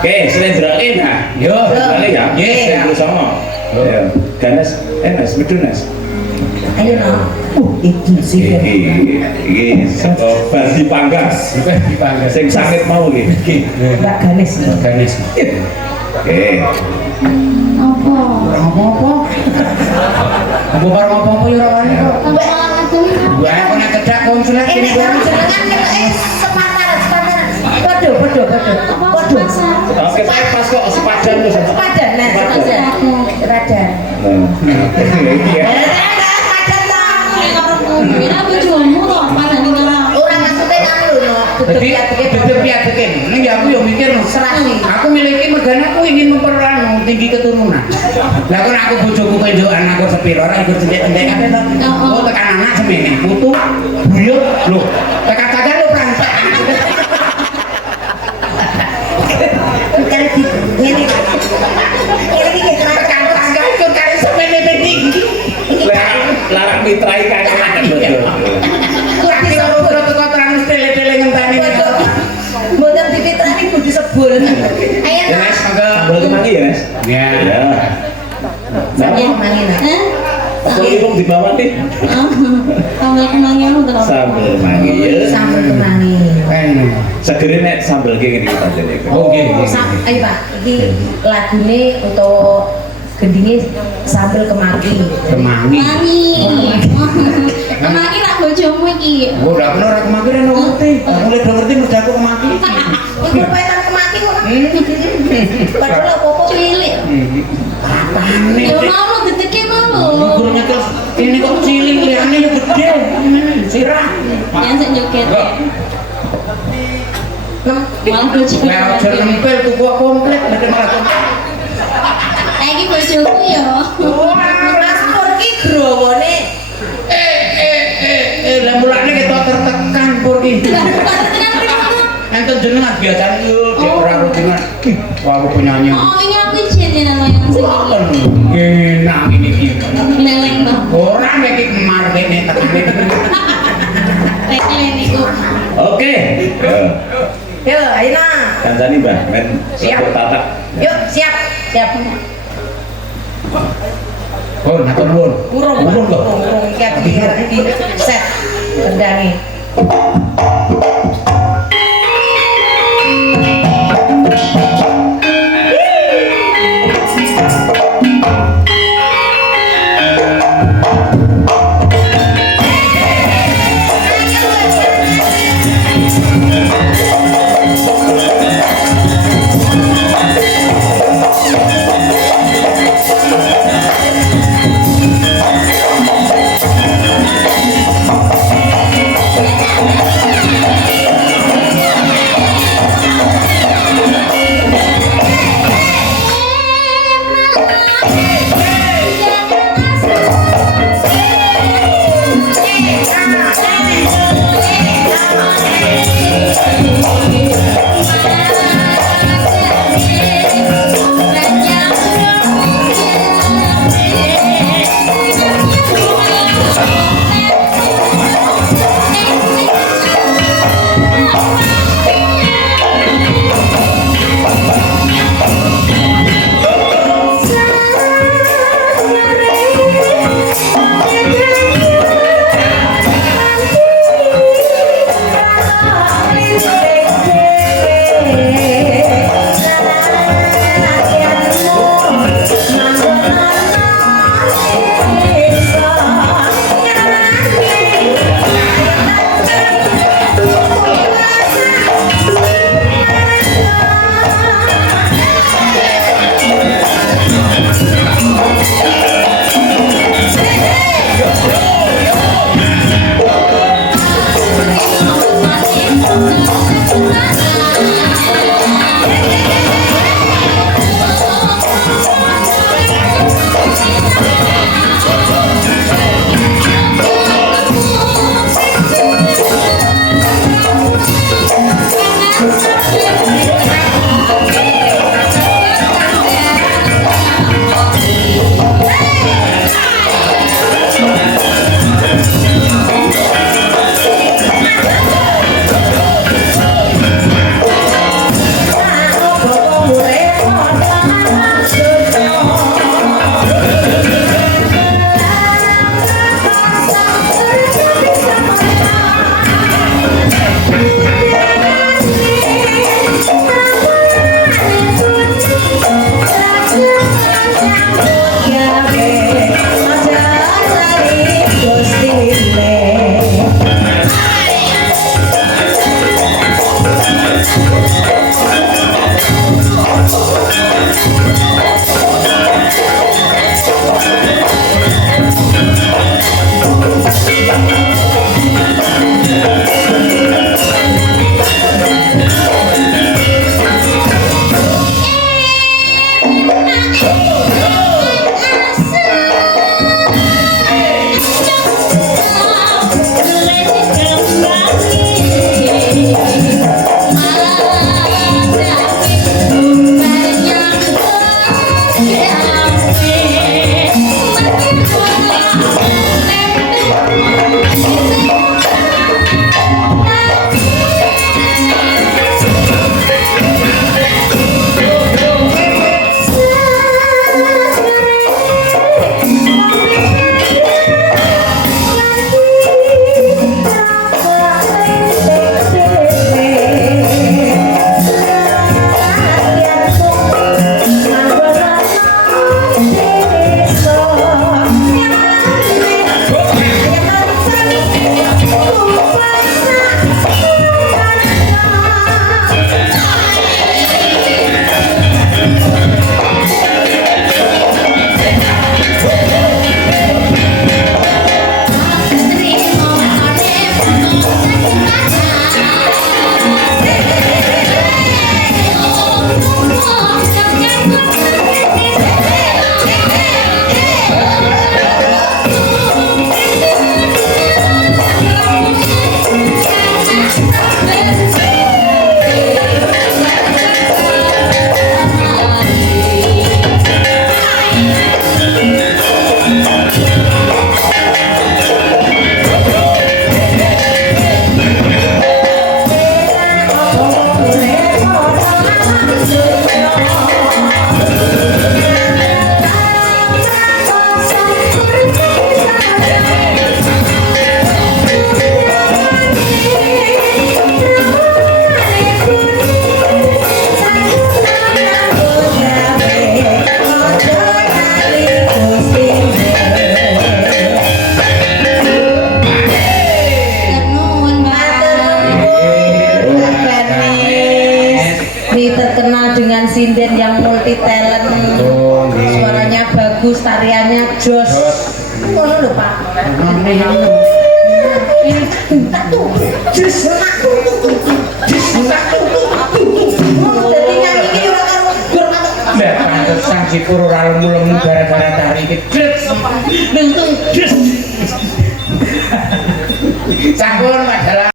Oke, selendrake nah. Yo, balik ya. Nggih, sama. Ya. Ganas, Nas, medun Nas. Ayo no. Iki sih. Iki saka Bali Panggas. Dipanggas. Sing sangit mau iki. Mbak Ganes. Ganes. Oke. Apa? Apa-apa? Apa karo apa-apa ya ora wani kok. Sampai malah ngagem. Gua kena cedak konsulat Ini ini. kamu jenengan sepadan. Podo. Oke, pas kok sepadan lho. Sepadan, nah, sepadan. Iki ya. Sepadan lah. Mira bojomu kok padane karo. Ora maksudnya anu no. Jadi piat-piat ning ya aku yo mikir Serasi. aku miliki megane aku ingin memperanu tinggi keturunan. Lah kan aku bojoku penjokan aku sepiro ora ikut cendek-cendek kabeh to. Oh tekan anak semene, putu, buyut, lho. Tekan kacan lho prantek. Kali di ngene. Kali iki Tekan tangga ikut kali semene tinggi. Larang mitrai kangen betul. Kurang kira-kira teko terang tele-tele ngenteni. Mboten dipitrani kudu sebul. Ayo Ya no. wis mangga. Sambal kemangi ya, Mas? Ya. Ya. Sambal kemangi nah. Hah? Apa irung di bawah nih? Sambal kemangi lu terus. Sambal kemangi ya. Sambal kemangi. Segere nek sambal kayak gini kita jadi. Oh, nggih. Ayo Pak, iki lagune utawa gendinge sambal kemangi. Kemangi. Kemangi. Kemangi rak bojomu iki. Oh, ora bener aku maki ora ngerti. Aku lek ngerti mesti aku kemaki. Iku petan kemangi kok. Padahal apa-apa Cilik. Apane? Ya mau gedhe mau. Guru nyekel ini kok cilik liyane yo gede. Sirah. Yang sing joget. Malah bojomu. Lah aja nempel tuku komplit nek malah komplit. Iki bojoku ya. Mas Pur ki growone Lah mulane ketok tertekan pur iki. Enten jenengan biasane yo dek ora rutingan. Wah, aku penyanyi. Oh, ini aku izin ya namanya sing iki. Enak ini iki. Leleng to. Ora nek iki kemar kene tekane. Leleng iku. Oke. Yo, ayo nah. Kancani Mbah, men Siap. sepur tatak. Yuk, siap. Siap. Oh, ngatur nuwun. Urung kok. iki set tendange. Thank dengan sinden yang multi talent. Oh, nggih. Suaranya bagus, tariannya jos. Ngono lho, Pak. Tak tuh. Jos tak tuh. Jos tak tuh. Dadi nyanyi iki ora karo gur matuk. Lah pantesan si Pur ora lemu-lemu gara-gara tari iki. Jos. Nuntung jos. Sampun Pak Dalang.